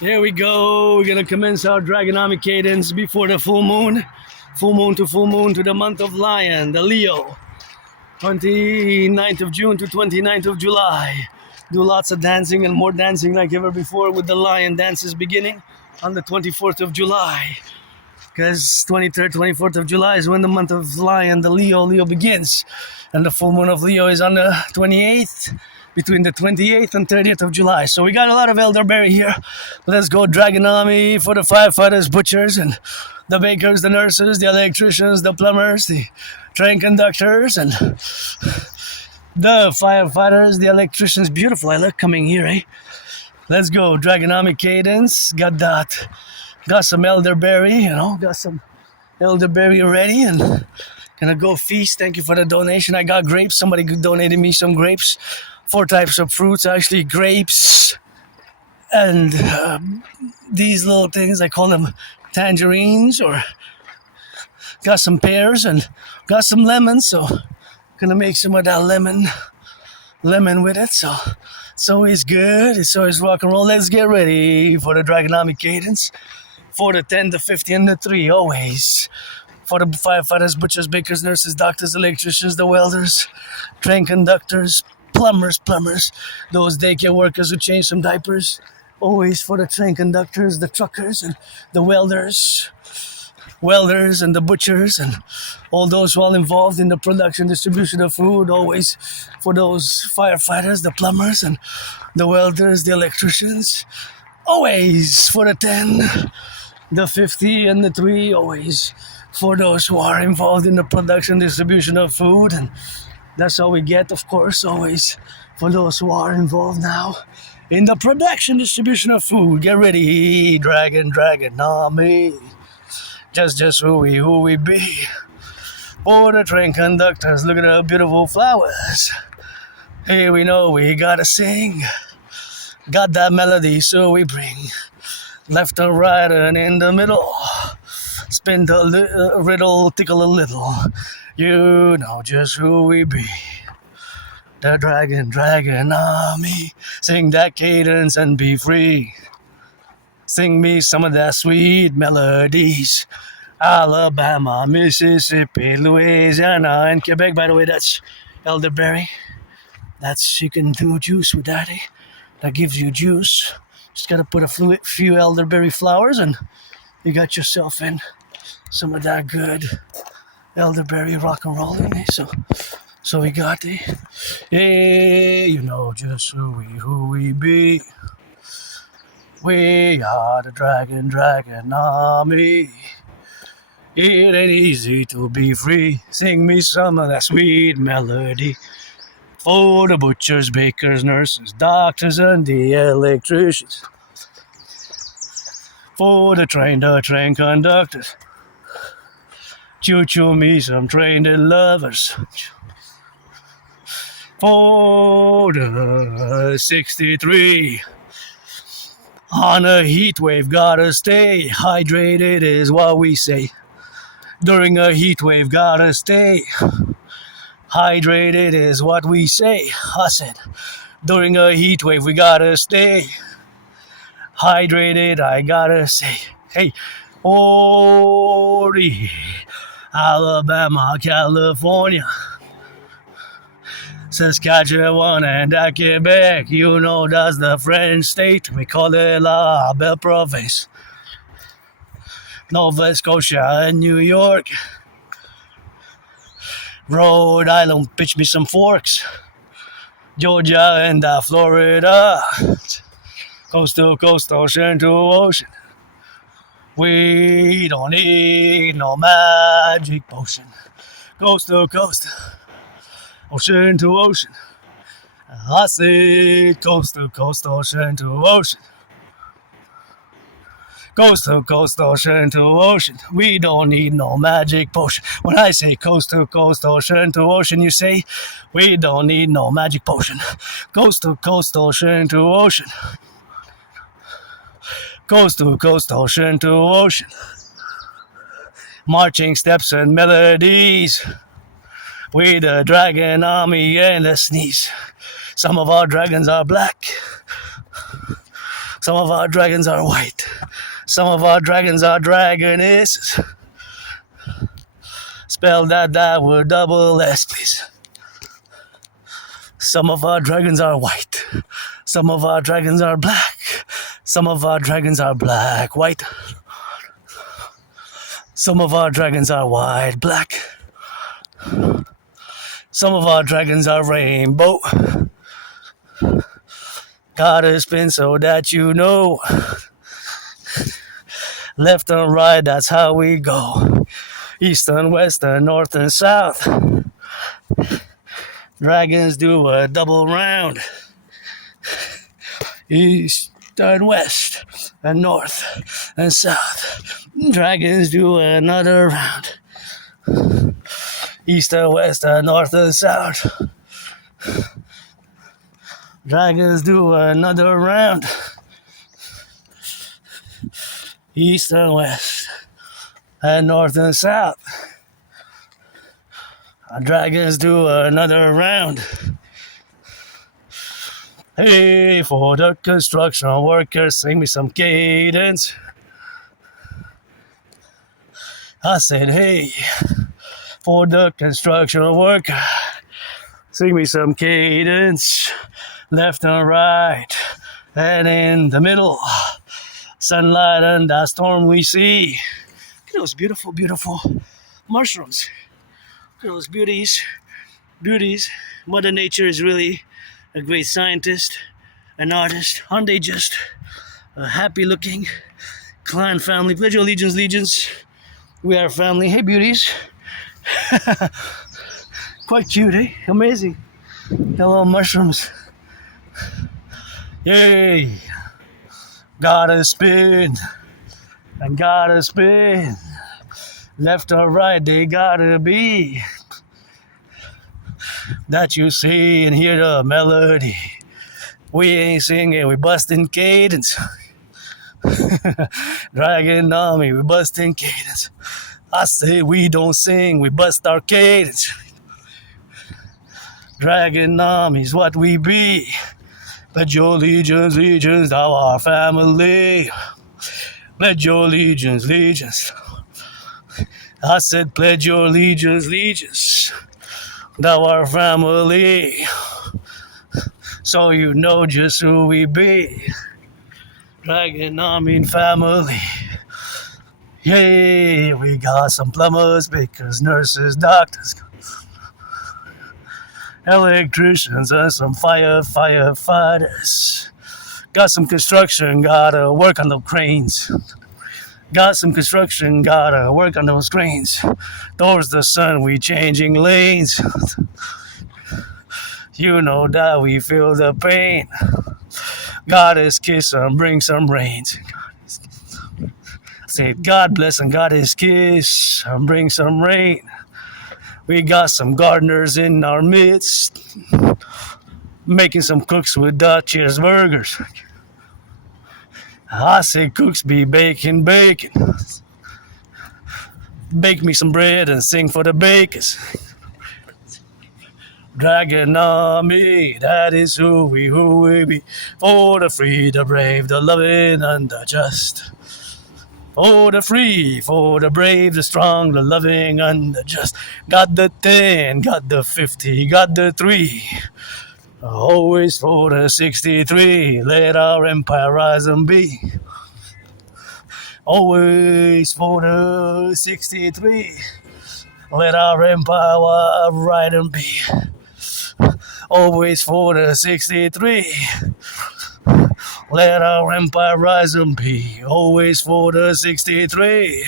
Here we go. We're gonna commence our Draconomic cadence before the full moon. Full moon to the month of Lion, the Leo. 29th of June to 29th of July. Do lots of dancing and more dancing like ever before with the Lion dances beginning on the 24th of July. Because 23rd, 24th of July is when the month of Lion, the Leo begins. And the full moon of Leo is on the 28th, between the 28th and 30th of July. So we got a lot of elderberry here. Let's go Draconomy for the firefighters, butchers, and the bakers, the nurses, the electricians, the plumbers, the train conductors, and the firefighters, the electricians. Beautiful. I like coming here, eh? Let's go Draconomic cadence. Got some elderberry, got some elderberry ready and gonna go feast. Thank you for the donation. I got grapes. Somebody donated me some grapes. 4 types of fruits, actually, grapes and these little things, I call them tangerines, or got some pears and got some lemons, so gonna make some of that lemon with it. So it's always good. It's always rock and roll. Let's get ready for the Draconomic cadence. For the 10, the 50, and the 3, always. For the firefighters, butchers, bakers, nurses, doctors, electricians, the welders, train conductors, plumbers, those daycare workers who change some diapers. Always for the train conductors, the truckers, and the welders and the butchers, and all those who are involved in the production, distribution of food. Always for those firefighters, the plumbers, and the welders, the electricians. Always for the 10, the 50, and the 3, always for those who are involved in the production, distribution of food. And that's all we get, of course, always for those who are involved now in the production, distribution of food. Get ready, Draconomy. Just who we be. For the train conductors, look at the beautiful flowers. Here we know we gotta sing. Got that melody, so we bring left and right and in the middle. Spin the riddle, tickle a little. You know just who we be. The Draconomy. Sing that cadence and be free. Sing me some of that sweet melodies. Alabama, Mississippi, Louisiana, and Quebec. By the way, that's elderberry. You can do juice with that, eh? That gives you juice. Just gotta put a few elderberry flowers and you got yourself in some of that good elderberry rock and roll in there. So we got the, yeah, you know just who we be. We are the Draconomy. It ain't easy to be free. Sing me some of that sweet melody. For the butchers, bakers, nurses, doctors, and the electricians. For the train conductors. Choo-choo me some trained lovers. For the 63. On a heat wave, gotta stay hydrated is what we say. During a heat wave, gotta stay hydrated is what we say. I said, during a heat wave, we gotta stay hydrated. I gotta say, hey, Ori, Alabama, California, Saskatchewan, and Quebec. You know that's the French state. We call it La Belle Province. Nova Scotia and New York. Rhode Island, pitch me some forks. Georgia and Florida. Coast to coast, ocean to ocean. We don't need no magic potion. Coast to coast, ocean to ocean. I said coast to coast, ocean to ocean. Coast to coast, ocean to ocean. We don't need no magic potion. When I say coast to coast, ocean to ocean, you say, we don't need no magic potion. Coast to coast, ocean to ocean. Coast to coast, ocean to ocean. Marching steps and melodies. We the Draconomy and the sneeze. Some of our dragons are black. Some of our dragons are white. Some of our dragons are Draconis. Spell that with double S, please. Some of our dragons are white. Some of our dragons are black. Some of our dragons are black, white. Some of our dragons are white, black. Some of our dragons are rainbow. Gotta spin so that you know. Left and right, that's how we go. East and west and north and south. Dragons do a double round. East and west and north and south. Dragons do another round. East and west and north and south. Dragons do another round. East and west and north and south. Dragons do another round. Hey, for the construction workers, sing me some cadence. I said, hey, for the construction worker, sing me some cadence. Left and right, and in the middle, sunlight and that storm we see. Look at those beautiful, beautiful mushrooms. Look at those beauties. Mother Nature is really a great scientist, an artist. Aren't they just a happy-looking clan family? Pledge your allegiance, legions. We are family. Hey, beauties. Quite cute, eh? Amazing. Hello, mushrooms. Yay! Gotta spin. And gotta spin. Left or right, they gotta be. That you see and hear the melody. We ain't singing, we busting cadence. Dragon army, we busting cadence. I say we don't sing, we bust our cadence. Dragon army's what we be. Pledge your legions, thou our family. Pledge your legions. I said, pledge your legions, thou our family. So you know just who we be. Dragon army family. Yay, we got some plumbers, bakers, nurses, doctors, electricians, and some firefighters. Got some construction, gotta work on the cranes. Got some construction, gotta work on those cranes. Towards the sun, we changing lanes. You know that we feel the pain. Goddess kiss and bring some rains. Say God bless and Goddess kiss and bring some rain. We got some gardeners in our midst, making some cooks with Dutch cheeseburgers. I say cooks be baking. Bake me some bread and sing for the bakers. Dragon army, that is who we be. For the free, the brave, the loving, and the just. For the free, for the brave, the strong, the loving, and the just. Got the 10, got the 50, got the 3. Always for the 63, let our empire rise and be. Always for the 63, let our empire rise and be. Always for the 63, let our empire rise and be. Always for the 63,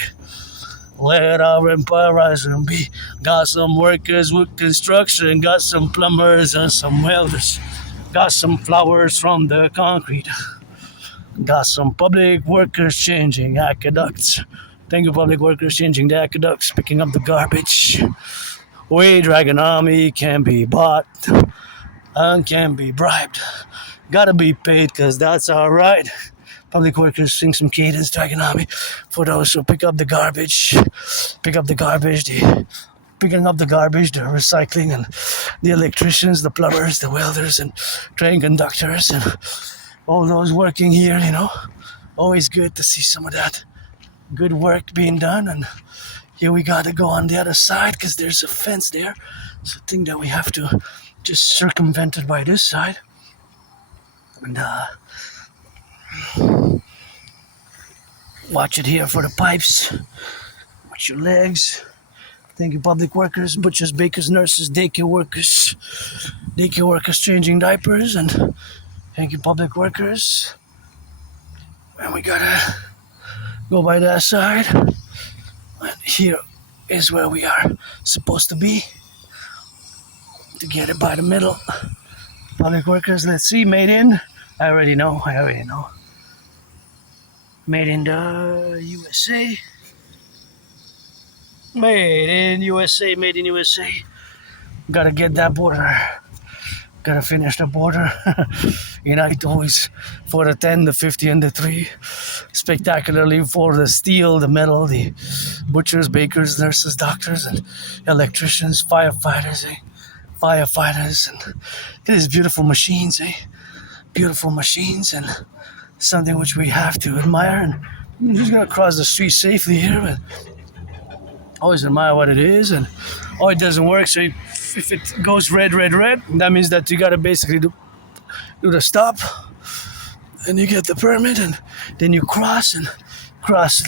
let our empire rise and be. Got some workers with construction, got some plumbers and some welders. Got some flowers from the concrete. Got some public workers changing aqueducts. Thank you, public workers changing the aqueducts, picking up the garbage. We Dragon Army can be bought and can be bribed. Gotta be paid, cause that's our right. Public workers sing some cadence, Dragon Army. For those who pick up the garbage, the picking up the garbage, the recycling, and the electricians, the plumbers, the welders, and train conductors, and all those working here, you know. Always good to see some of that good work being done. And here we got to go on the other side because there's a fence there. So I think that we have to just circumvent it by this side. And watch it here for the pipes. Watch your legs. Thank you, public workers, butchers, bakers, nurses, daycare workers changing diapers, and thank you, public workers. And we gotta go by that side. And here is where we are supposed to be. To get it by the middle. Public workers, let's see, made in. I already know. Made in the USA. Made in USA. Gotta get that border. Gotta finish the border. Unite always for the 10, the 50, and the 3. Spectacularly for the steel, the metal, the butchers, bakers, nurses, doctors, and electricians, firefighters, firefighters, and these beautiful machines, beautiful machines, and something which we have to admire. And I'm just gonna cross the street safely here, but always admire what it is. And it doesn't work, so if it goes red, that means that you gotta basically do the stop, and you get the permit, and then you cross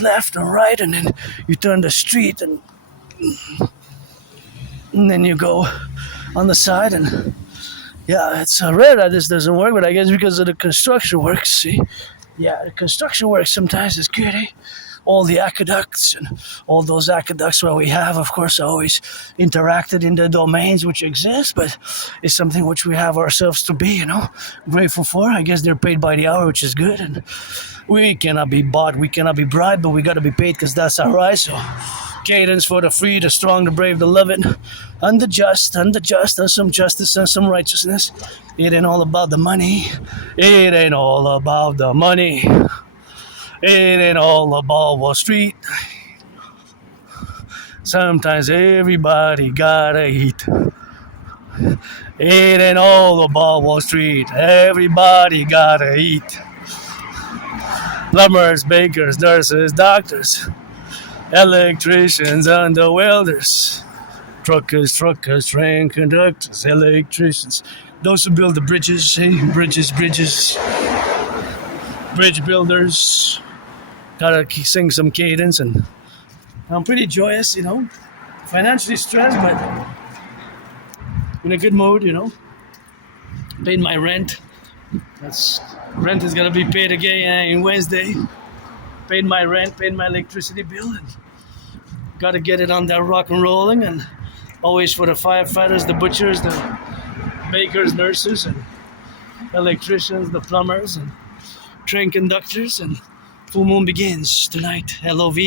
left or right, and then you turn the street, and then you go on the side. And yeah, it's rare that this doesn't work, but I guess because of the construction work. See, yeah, the construction work sometimes is good, all the aqueducts and all those aqueducts where we have, of course, always interacted in the domains which exist, but it's something which we have ourselves to be, grateful for. I guess they're paid by the hour, which is good, and we cannot be bought, we cannot be bribed, but we got to be paid because that's our right. So Cadence for the free, the strong, the brave, the loving, and the just, and some justice and some righteousness. It ain't all about the money. It ain't all about the money. It ain't all about Wall Street. Sometimes everybody gotta eat. It ain't all about Wall Street. Everybody gotta eat. Plumbers, bakers, nurses, doctors, electricians, and the welders. Truckers, train conductors, electricians. Those who build the bridges, bridge builders. Gotta sing some cadence, and I'm pretty joyous, financially stressed, but in a good mood, Paid my rent. Rent is gonna be paid again on Wednesday. Paid my rent, paid my electricity bill, and gotta get it on that rock and rolling. And always for the firefighters, the butchers, the bakers, nurses, and electricians, the plumbers, and train conductors. And full moon begins tonight. LOV.